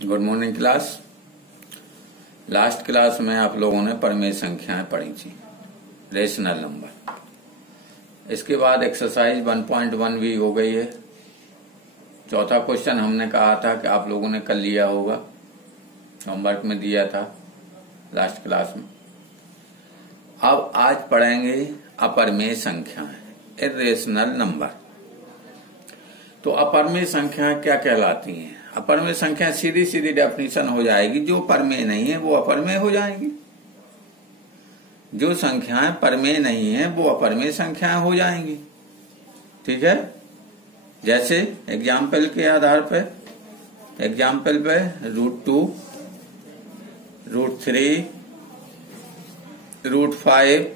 Good morning class. Last class में आप लोगों ने परिमेय संख्याएं पढ़ी थी, रेशनल नंबर। इसके बाद एक्सरसाइज 1.1 भी हो गई है। चौथा क्वेश्चन हमने कहा था कि आप लोगों ने कर लिया होगा, होमवर्क में दिया था लास्ट क्लास में। अब आज पढ़ेंगे अपरिमेय संख्याएं, इर्रेशनल नंबर। तो अपरिमेय संख्याएं क्या कहलाती हैं? अपरिमेय संख्या सीधी सीधी डेफिनेशन हो जाएगी, जो परिमेय नहीं है वो अपरिमेय हो जाएंगी, जो संख्याएं परिमेय नहीं है वो अपरिमेय संख्याएं हो जाएंगी। ठीक है, जैसे एग्जाम्पल के आधार पे, एग्जाम्पल पे √2, √3, √5 ...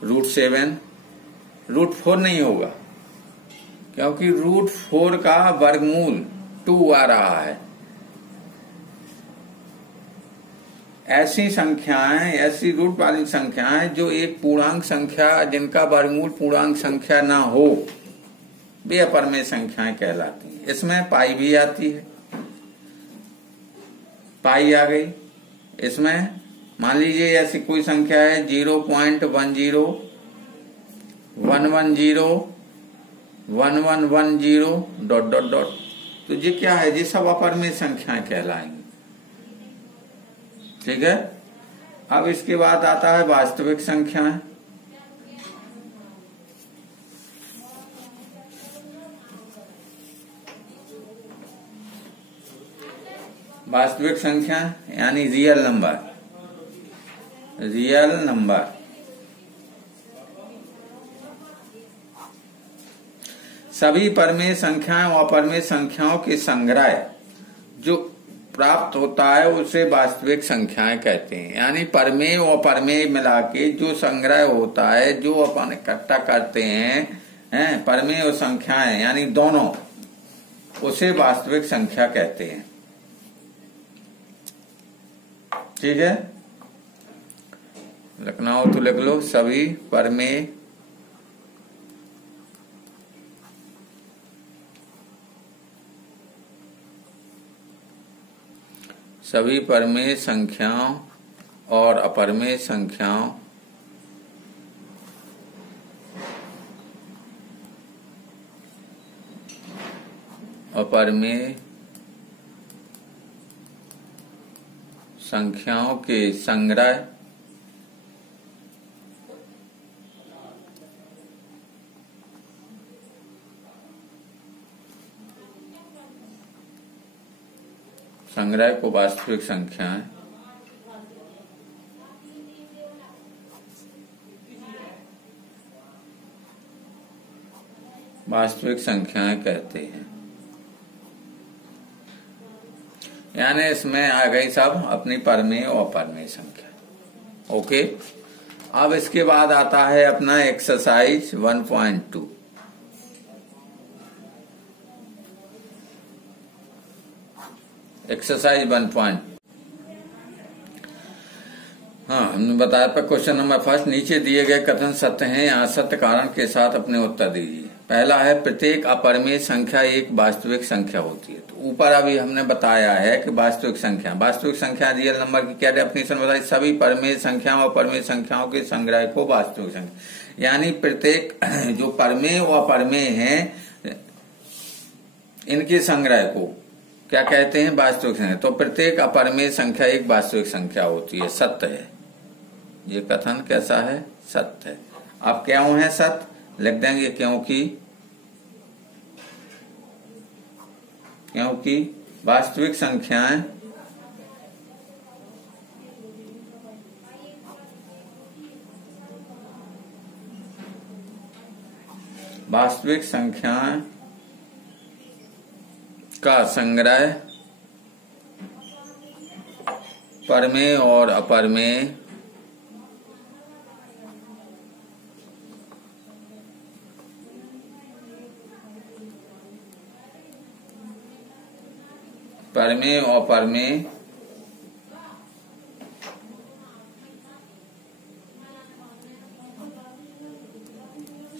√7, √4 नहीं होगा क्योंकि √4 का वर्गमूल 2 आ रहा है। ऐसी संख्याएं, ऐसी रूट वाली संख्याएं जो एक पूर्णांक संख्या, जिनका वर्गमूल पूर्णांक संख्या ना हो, वे अपरिमेय संख्याएं कहलाती हैं। इसमें पाई भी आती है, पाई आ गई। इसमें मान लीजिए ऐसी कोई संख्या है 0.10, 110, 1110 ... तो ये क्या है? ये सब अपरिमेय संख्याएं कहलाएंगी। ठीक है, अब इसके बाद आता है वास्तविक संख्याएं। वास्तविक संख्या यानी रियल नंबर, रियल नंबर। सभी परिमेय संख्याएं और अपरिमेय संख्याओं के संग्रह जो प्राप्त होता है उसे वास्तविक संख्याएं कहते हैं। यानी परिमेय और अपरिमेय मिला के जो संग्रह होता है, जो अपन इकट्ठा करते हैं परिमेय और संख्याएं यानी दोनों, उसे वास्तविक संख्या कहते हैं। ठीक है, लिखना हो तो लिख लो। सभी परिमेय संख्याओं और अपरिमेय संख्याओं के संग्रह को वास्तविक संख्याएं कहते हैं। यानी इसमें आ गई सब अपनी परिमेय और अपरिमेय संख्या। ओके, अब इसके बाद आता है अपना एक्सरसाइज 1.2। एक्सरसाइज 1. हाँ, हमने बताया पर क्वेश्चन नंबर फर्स्ट, नीचे दिए गए कथन सत्य हैं, यहाँ सत्य कारण के साथ अपने उत्तर दीजिए। पहला है प्रत्येक अपरिमेय संख्या एक वास्तविक संख्या होती है। तो ऊपर अभी हमने बताया है कि वास्तविक संख्या रियल नंबर की क्या डेफिनेशन बताई? सभी परिमेय संख्याओं और अपरिमेय संख्याओं के संग्रह को वास्तविक संख्या, यानी प्रत्येक जो परिमेय और अपरिमेय हैं इनके संग्रह को क्या कहते हैं? वास्तविक संख्या। तो प्रत्येक अपरिमेय संख्या एक वास्तविक संख्या होती है, सत्य है। ये कथन कैसा है? सत्य है। अब क्यों है सत्य? लिख देंगे क्योंकि वास्तविक संख्याएं का संग्रह परिमेय और अपरिमेय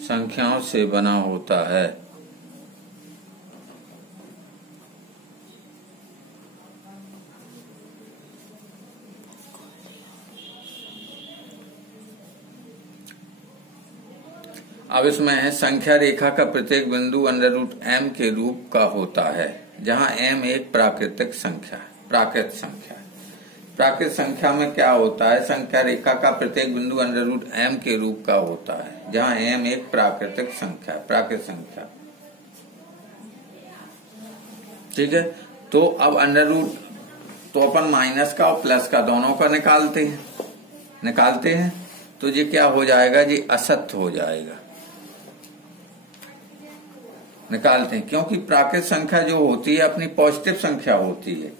संख्याओं से बना होता है। अब इसमें है संख्या रेखा का प्रत्येक बिंदु √m के रूप का होता है, जहां m एक प्राकृतिक संख्या है। प्राकृत संख्या में क्या होता है? संख्या रेखा का प्रत्येक बिंदु √m के रूप का होता है, जहां m एक प्राकृतिक संख्या है। प्राकृत संख्या, ठीक है। तो अब तो अपन माइनस का और प्लस का दोनों का निकालते हैं तो ये क्या हो जाएगा? ये असत्य हो जाएगा। निकालते हैं, क्योंकि प्राकृत संख्या जो होती है अपनी पॉजिटिव संख्या होती है,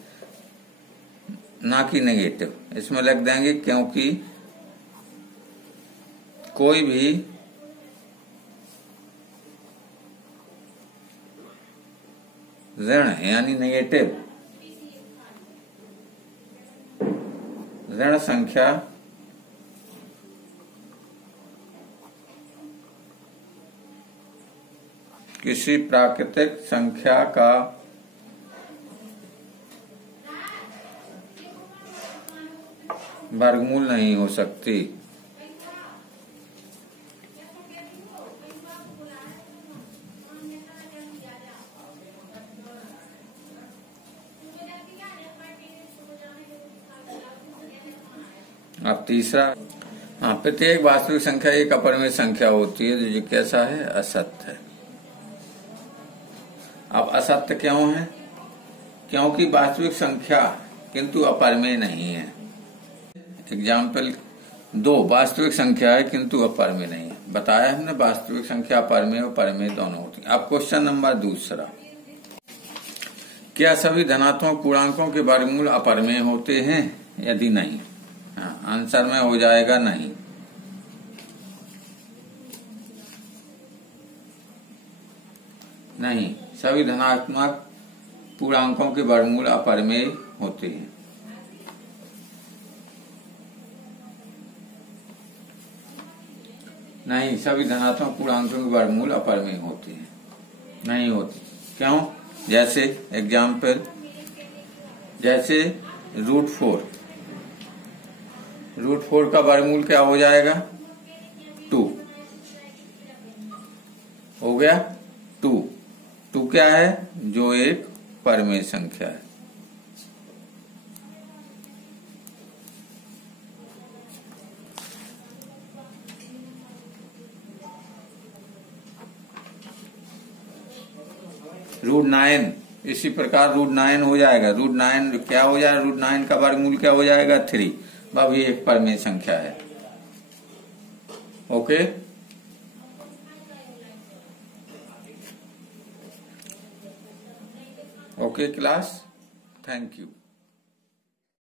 ना कि नेगेटिव। इसमें लिख देंगे क्योंकि कोई भी ऋण यानी नेगेटिव ऋण संख्या किसी प्राकृतिक संख्या का वर्गमूल नहीं हो सकती। अब तीसरा, प्रत्येक वास्तविक संख्या एक अपरिमेय संख्या होती है, जो कैसा है? असत्य है। अब असत्य क्यों है? क्योंकि वास्तविक संख्या किंतु अपरिमेय नहीं है। एग्जाम्पल 2, वास्तविक संख्या है किंतु अपरिमेय नहीं है। बताया हमने वास्तविक संख्या अपरिमेय और परिमेय दोनों होती है। अब क्वेश्चन नंबर दूसरा, क्या सभी धनात्मक पूर्णांकों के वर्गमूल अपरिमेय होते हैं? यदि नहीं, आंसर में हो जाएगा नहीं। नहीं, सभी धनात्मक पूर्णांकों के वर्गमूल अपरिमेय होते हैं। नहीं, सभी धनात्मक पूर्णांकों के वर्गमूल अपरिमेय होते हैं, नहीं होते। क्यों? जैसे एग्जाम्पल, जैसे √4 का वर्गमूल क्या हो जाएगा? 2 हो गया। 2 क्या है? जो एक परिमेय संख्या है। √9 इसी प्रकार √9 हो जाएगा। √9 क्या हो जाएगा? √9 का वर्गमूल क्या हो जाएगा? 3। वह भी एक परिमेय संख्या है। Okay, okay class, thank you.